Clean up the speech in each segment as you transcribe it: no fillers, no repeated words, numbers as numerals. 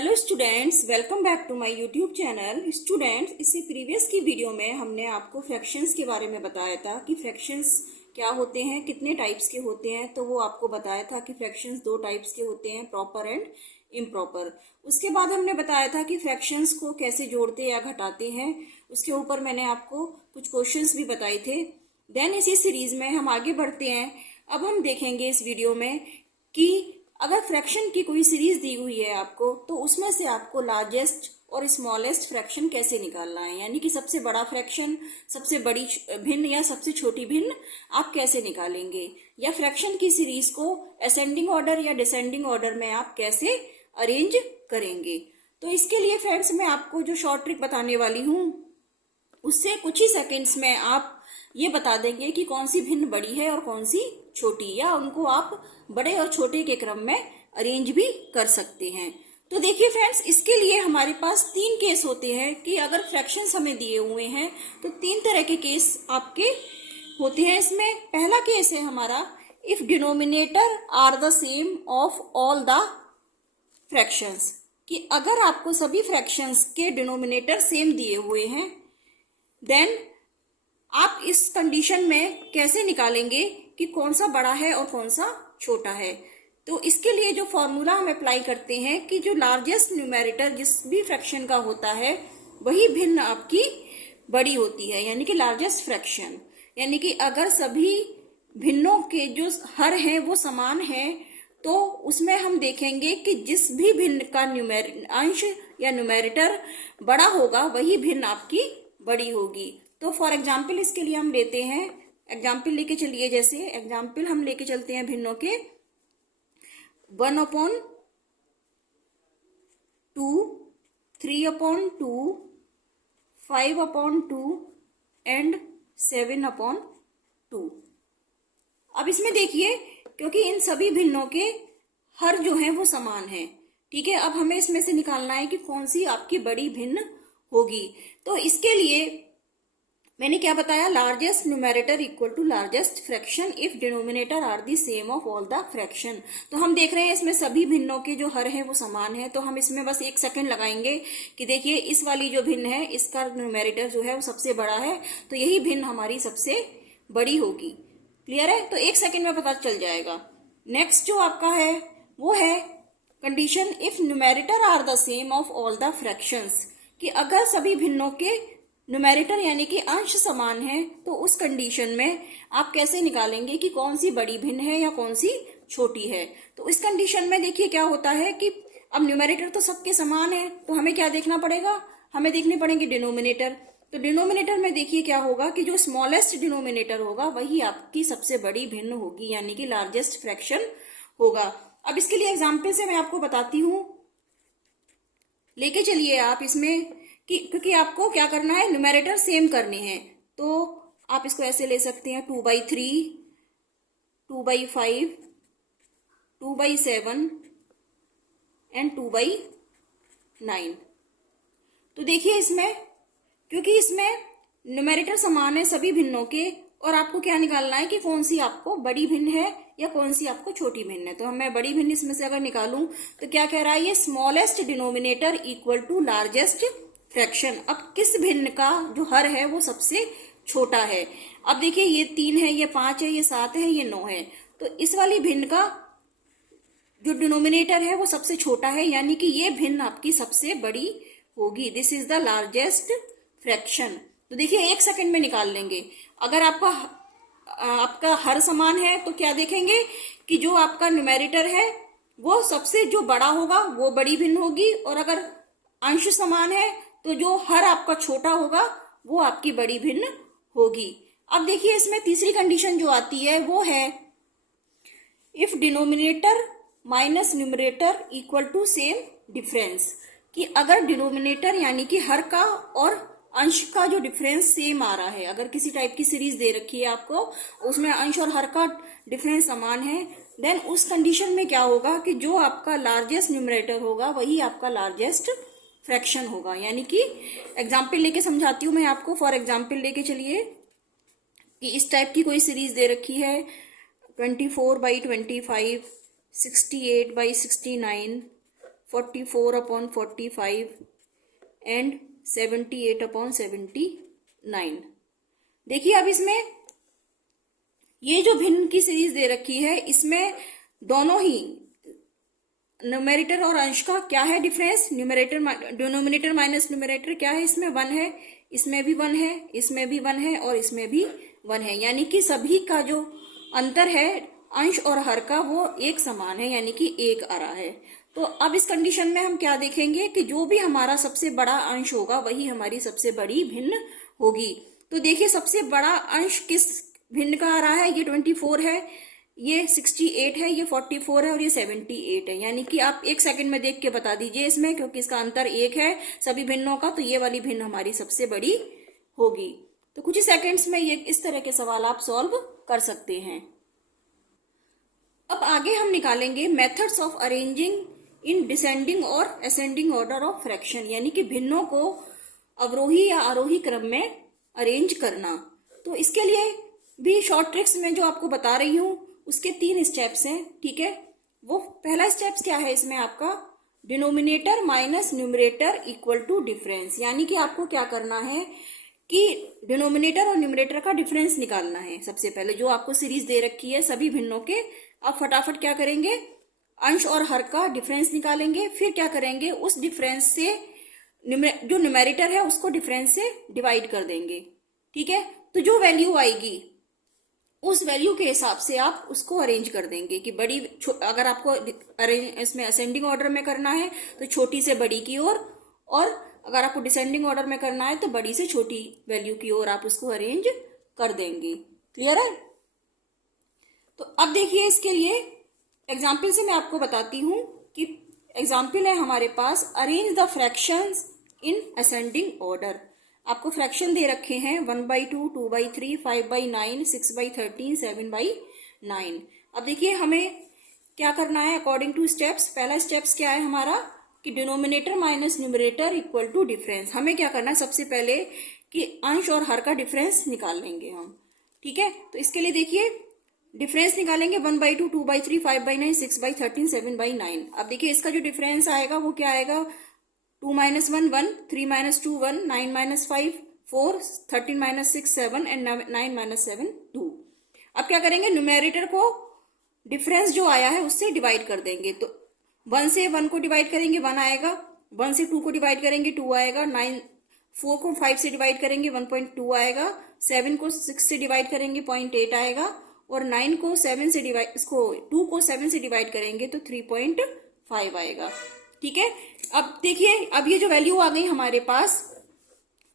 Hello students, welcome back to my YouTube channel. Students, इससे previous की video में हमने आपको फ्रैक्शंस के बारे में बताया था कि फ्रैक्शंस क्या होते हैं, कितने टाइप्स के होते हैं। तो वो आपको बताया था कि फ्रैक्शंस दो टाइप्स के होते हैं, प्रॉपर एंड इम्प्रॉपर। उसके बाद हमने बताया था कि फ्रैक्शंस को कैसे जोड़ते या घटाते हैं। उसके ऊपर मैंने आपको कुछ क्वेश्चंस भी बताए थे। देन इसी सीरीज में हम आगे बढ़ते हैं। अब हम देखेंगे इस वीडियो में कि अगर फ्रैक्शन की कोई सीरीज दी हुई है आपको, तो उसमें से आपको लार्जेस्ट और स्मॉलेस्ट फ्रैक्शन कैसे निकालना है, यानी कि सबसे बड़ा फ्रैक्शन, सबसे बड़ी भिन्न या सबसे छोटी भिन्न आप कैसे निकालेंगे, या फ्रैक्शन की सीरीज को असेंडिंग ऑर्डर या डिसेंडिंग ऑर्डर में आप कैसे अरेंज करेंगे। तो इसके लिए फ्रेंड्स मैं आपको जो शॉर्ट ट्रिक बताने वाली हूँ, उससे कुछ ही सेकंड्स में आप ये बता देंगे कि कौन सी भिन्न बड़ी है और कौन सी छोटी, या उनको आप बड़े और छोटे के क्रम में अरेंज भी कर सकते हैं। तो देखिए फ्रेंड्स, इसके लिए हमारे पास तीन केस होते हैं कि अगर फ्रैक्शंस हमें दिए हुए हैं तो तीन तरह के केस आपके होते हैं। इसमें पहला केस है हमारा, if denominator are the same of all the fractions, कि अगर आपको सभी फ्रैक्शंस के डिनोमिनेटर सेम दिए हुए हैं, देन आप इस कंडीशन में कैसे निकालेंगे कि कौन सा बड़ा है और कौन सा छोटा है। तो इसके लिए जो फॉर्मूला हम अप्लाई करते हैं कि जो लार्जेस्ट न्यूमेरेटर जिस भी फ्रैक्शन का होता है वही भिन्न आपकी बड़ी होती है, यानी कि लार्जेस्ट फ्रैक्शन। यानी कि अगर सभी भिन्नों के जो हर हैं वो समान हैं, तो उसमें हम देखेंगे कि जिस भी भिन्न का अंश या न्यूमेरेटर बड़ा होगा वही भिन्न आपकी बड़ी होगी। तो फॉर एग्जाम्पल इसके लिए हम लेते हैं, एग्जाम्पल लेके चलिए, जैसे एग्जाम्पल हम लेके चलते हैं भिन्नों के 1/2, 3/2, 5/2 एंड 7/2। अब इसमें देखिए, क्योंकि इन सभी भिन्नों के हर जो हैं वो समान हैं, ठीक है। अब हमें इसमें से निकालना है कि कौन सी आपकी बड़ी भिन्न होगी। तो इसके लिए मैंने क्या बताया, largest numerator equal to largest fraction if denominator are the same of all the fraction. तो हम देख रहे हैं इसमें सभी भिन्नों के जो हर हैं वो समान है। तो हम इसमें बस एक सेकंड लगाएंगे कि देखिए इस वाली जो भिन्न है इसका न्यूमेरेटर जो है वो सबसे बड़ा है, तो यही भिन्न हमारी सबसे बड़ी होगी। क्लियर है? तो एक सेकेंड में पता चल जाएगा। नेक्स्ट जो आपका है वो है condition if numerator are the same of all the fractions, कि अगर सभी भिन्नों के न्यूमेरेटर यानी कि अंश समान है, तो उस कंडीशन में आप कैसे निकालेंगे कि कौन सी बड़ी भिन्न है या कौन सी छोटी है। तो इस कंडीशन में देखिए क्या होता है कि अब न्यूमेरेटर तो सबके समान है, तो हमें क्या देखना पड़ेगा, हमें देखने पड़ेंगे डिनोमिनेटर। तो डिनोमिनेटर में देखिए क्या होगा कि जो स्मॉलेस्ट डिनोमिनेटर होगा वही आपकी सबसे बड़ी भिन्न होगी, यानी कि लार्जेस्ट फ्रैक्शन होगा। अब इसके लिए एग्जाम्पल से मैं आपको बताती हूँ, लेके चलिए आप इसमें कि क्योंकि आपको क्या करना है, न्यूमेरेटर सेम करने हैं। तो आप इसको ऐसे ले सकते हैं 2/3, 2/5, 2/7 एंड 2/9। तो देखिए इसमें, क्योंकि इसमें न्यूमेरेटर समान है सभी भिन्नों के, और आपको क्या निकालना है कि कौन सी आपको बड़ी भिन्न है या कौन सी आपको छोटी भिन्न है। तो मैं बड़ी भिन्न इसमें से अगर निकालूं तो क्या कह रहा है, ये smallest denominator equal to largest fraction. अब किस भिन्न का जो हर है वो सबसे छोटा है। अब देखिए ये 3 है, ये 5 है, ये 7 है, ये 9 है। तो इस वाली भिन्न का जो डिनोमिनेटर है वो सबसे छोटा है, यानी कि ये भिन्न आपकी सबसे बड़ी होगी। This is the largest fraction. तो देखिए एक सेकंड में निकाल लेंगे। अगर आपका हर समान है तो क्या देखेंगे कि जो आपका न्यूमेरेटर है वो सबसे जो बड़ा होगा वो बड़ी भिन्न होगी, और अगर अंश समान है तो जो हर आपका छोटा होगा वो आपकी बड़ी भिन्न होगी। अब देखिए इसमें तीसरी कंडीशन जो आती है वो है if denominator minus numerator equal to same difference, कि अगर डिनोमिनेटर यानी कि हर का और अंश का जो डिफरेंस सेम आ रहा है, अगर किसी टाइप की सीरीज दे रखी है आपको, उसमें अंश और हर का डिफरेंस समान है, देन उस कंडीशन में क्या होगा कि जो आपका लार्जेस्ट न्यूमरेटर होगा वही आपका लार्जेस्ट फ्रैक्शन होगा। यानी कि एग्जाम्पल लेके समझाती हूँ मैं आपको। फॉर एग्जाम्पल लेके चलिए कि इस टाइप की कोई सीरीज दे रखी है 24/25, 68/69, 44/45 एंड 78/79। देखिए अब इसमें ये जो भिन्न की सीरीज दे रखी है, इसमें दोनों ही न्यूमेरेटर और अंश का क्या है डिफरेंस, डिनोमिनेटर माइनस न्यूमेरेटर क्या है, इसमें 1 है, इसमें भी 1 है, इसमें भी 1 है और इसमें भी 1 है। यानी कि सभी का जो अंतर है अंश और हर का वो एक समान है, यानी कि 1 आ रहा है। तो अब इस कंडीशन में हम क्या देखेंगे कि जो भी हमारा सबसे बड़ा अंश होगा वही हमारी सबसे बड़ी भिन्न होगी। तो देखिए सबसे बड़ा अंश किस भिन्न का आ रहा है, ये 24 है, ये 68 है, ये 44 है और ये 78 है। यानी कि आप 1 सेकंड में देख के बता दीजिए इसमें, क्योंकि इसका अंतर 1 है सभी भिन्नों का, तो ये वाली भिन्न हमारी सबसे बड़ी होगी। तो कुछ ही सेकंड्स में ये इस तरह के सवाल आप सॉल्व कर सकते हैं। अब आगे हम निकालेंगे methods of arranging in descending और असेंडिंग ऑर्डर ऑफ फ्रैक्शन, यानी कि भिन्नों को अवरोही या आरोही क्रम में अरेंज करना। तो इसके लिए भी शॉर्ट ट्रिक्स में जो आपको बता रही हूं उसके 3 स्टेप्स हैं, ठीक है। वो पहला स्टेप्स क्या है इसमें आपका, denominator minus numerator equal to difference. यानी कि आपको क्या करना है कि डिनोमिनेटर और न्यूमरेटर का डिफरेंस निकालना है। सबसे पहले जो आपको सीरीज दे रखी है सभी भिन्नों के, आप फटाफट क्या करेंगे, अंश और हर का डिफरेंस निकालेंगे। फिर क्या करेंगे, उस डिफरेंस से जो न्यूमेरेटर है उसको डिफरेंस से डिवाइड कर देंगे, ठीक है। तो जो वैल्यू आएगी उस वैल्यू के हिसाब से आप उसको अरेंज कर देंगे कि बड़ी अगर आपको इसमें असेंडिंग ऑर्डर में करना है तो छोटी से बड़ी की ओर, और अगर आपको डिसेंडिंग ऑर्डर में करना है तो बड़ी से छोटी वैल्यू की ओर आप उसको अरेंज कर देंगे। क्लियर है। तो अब देखिए इसके लिए एग्जाम्पल से मैं आपको बताती हूं कि एग्जाम्पल है हमारे पास, arrange the fractions in ascending order. आपको फ्रैक्शन दे रखे हैं 1/2, 2/3, 5/9, 6/13, 7/9। अब देखिए हमें क्या करना है अकॉर्डिंग टू स्टेप्स। पहला स्टेप्स क्या है हमारा कि denominator minus numerator equal to difference. हमें क्या करना है सबसे पहले कि अंश और हर का डिफरेंस निकाल लेंगे हम, ठीक है। तो इसके लिए देखिए डिफरेंस निकालेंगे 1/2, 2/3, 5/9, 6/13, 7/9। अब देखिए इसका जो डिफरेंस आएगा वो क्या आएगा, 2 - 1 1, 3 - 2 1, 9 - 5 4, 13 - 6 7 एंड 9 - 7 2। अब क्या करेंगे, न्यूमेरेटर को डिफरेंस जो आया है उससे डिवाइड कर देंगे। तो 1 से 1 को डिवाइड करेंगे 1 आएगा, 1 से 2 को डिवाइड करेंगे 2 आएगा, 4 को 5 से डिवाइड करेंगे 1.2 आएगा, 7 को 6 से डिवाइड करेंगे 0.8 आएगा, और 9 को 7 से डिवाइड, इसको 2 को 7 से डिवाइड करेंगे तो 3.5 आएगा, ठीक है। अब देखिए अब ये जो वैल्यू आ गई हमारे पास,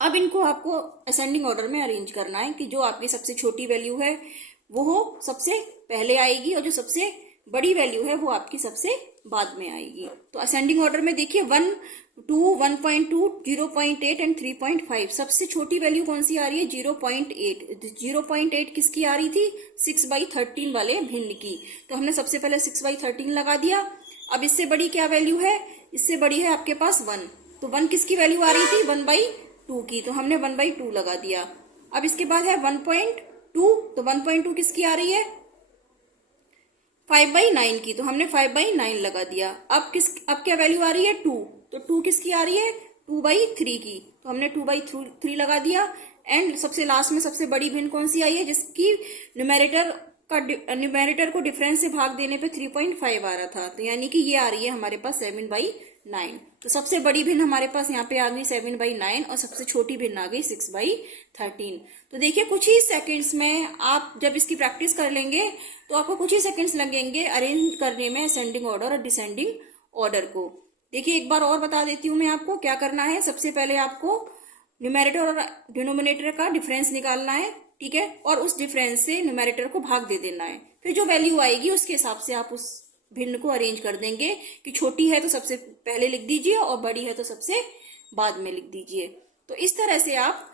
अब इनको आपको असेंडिंग ऑर्डर में अरेंज करना है कि जो आपकी सबसे छोटी वैल्यू है वो सबसे पहले आएगी और जो सबसे बड़ी वैल्यू है वो आपकी सबसे बाद में आएगी। तो असेंडिंग ऑर्डर में देखिए 1, 2, 1.2, 0.8 एंड 3.5। सबसे छोटी वैल्यू कौन सी आ रही है, 0.8। 0.8 किसकी आ रही थी, 6/13 वाले भिन्न की। तो हमने सबसे पहले 6/13 लगा दिया। अब इससे बड़ी क्या वैल्यू है, इससे बड़ी है आपके पास 1। तो 1 किसकी वैल्यू आ रही थी, 1/2 की, तो हमने 1/2 लगा दिया। अब इसके बाद है 1.2, तो 1.2 किसकी आ रही है, 5/9 की, तो हमने 5/9 लगा दिया। अब क्या वैल्यू आ रही है 2, तो 2 किसकी आ रही है, 2/3 की, तो हमने 2/3 लगा दिया। एंड सबसे लास्ट में सबसे बड़ी भिन्न कौन सी आई है, जिसकी न्यूमेरेटर को डिफरेंस से भाग देने पे 3.5 आ रहा था, तो यानी कि ये आ रही है हमारे पास 7/9। तो सबसे बड़ी भिन्न हमारे पास यहाँ पे आ गई 7/9 और सबसे छोटी भिन्न आ गई 6/13। तो देखिए कुछ ही सेकंड्स में आप जब इसकी प्रैक्टिस कर लेंगे तो आपको कुछ ही सेकंड्स लगेंगे अरेंज करने में असेंडिंग ऑर्डर और डिसेंडिंग ऑर्डर को। देखिए एक बार और बता देती हूँ मैं आपको क्या करना है। सबसे पहले आपको न्यूमेरेटर और डिनोमिनेटर का डिफरेंस निकालना है, ठीक है, और उस डिफरेंस से न्यूमेरेटर को भाग दे देना है। फिर जो वैल्यू आएगी उसके हिसाब से आप उस भिन्न को अरेंज कर देंगे कि छोटी है तो सबसे पहले लिख दीजिए और बड़ी है तो सबसे बाद में लिख दीजिए। तो इस तरह से आप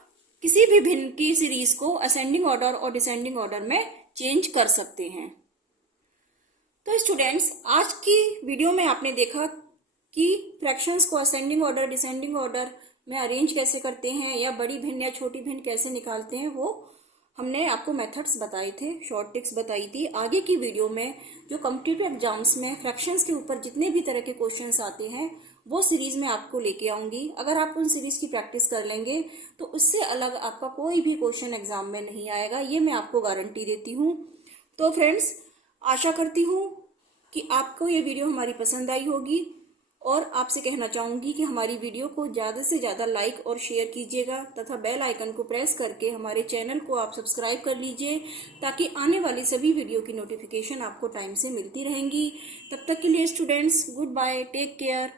किसी भी भिन्न की सीरीज को असेंडिंग ऑर्डर और डिसेंडिंग ऑर्डर में चेंज कर सकते हैं। तो स्टूडेंट्स आज की वीडियो में आपने देखा कि फ्रैक्शंस को असेंडिंग ऑर्डर डिसेंडिंग ऑर्डर में अरेंज कैसे करते हैं या बड़ी भिन्न या छोटी भिन्न कैसे निकालते हैं वो हमने आपको मेथड्स बताए थे, शॉर्ट ट्रिक्स बताई थी। आगे की वीडियो में जो कॉम्पिटिटिव एग्जाम्स में फ्रैक्शंस के ऊपर जितने भी तरह के क्वेश्चंस आते हैं वो सीरीज में आपको लेके आऊंगी। अगर आप उन सीरीज की प्रैक्टिस कर लेंगे तो उससे अलग आपका कोई भी क्वेश्चन एग्जाम में नहीं आएगा, ये मैं आपको गारंटी देती हूँ। तो फ्रेंड्स, आशा करती हूँ कि आपको ये वीडियो हमारी पसंद आई होगी और आपसे कहना चाहूंगी कि हमारी वीडियो को ज़्यादा से ज़्यादा लाइक और शेयर कीजिएगा तथा बेल आइकन को प्रेस करके हमारे चैनल को आप सब्सक्राइब कर लीजिए ताकि आने वाली सभी वीडियो की नोटिफिकेशन आपको टाइम से मिलती रहेंगी। तब तक के लिए students, good bye, take care.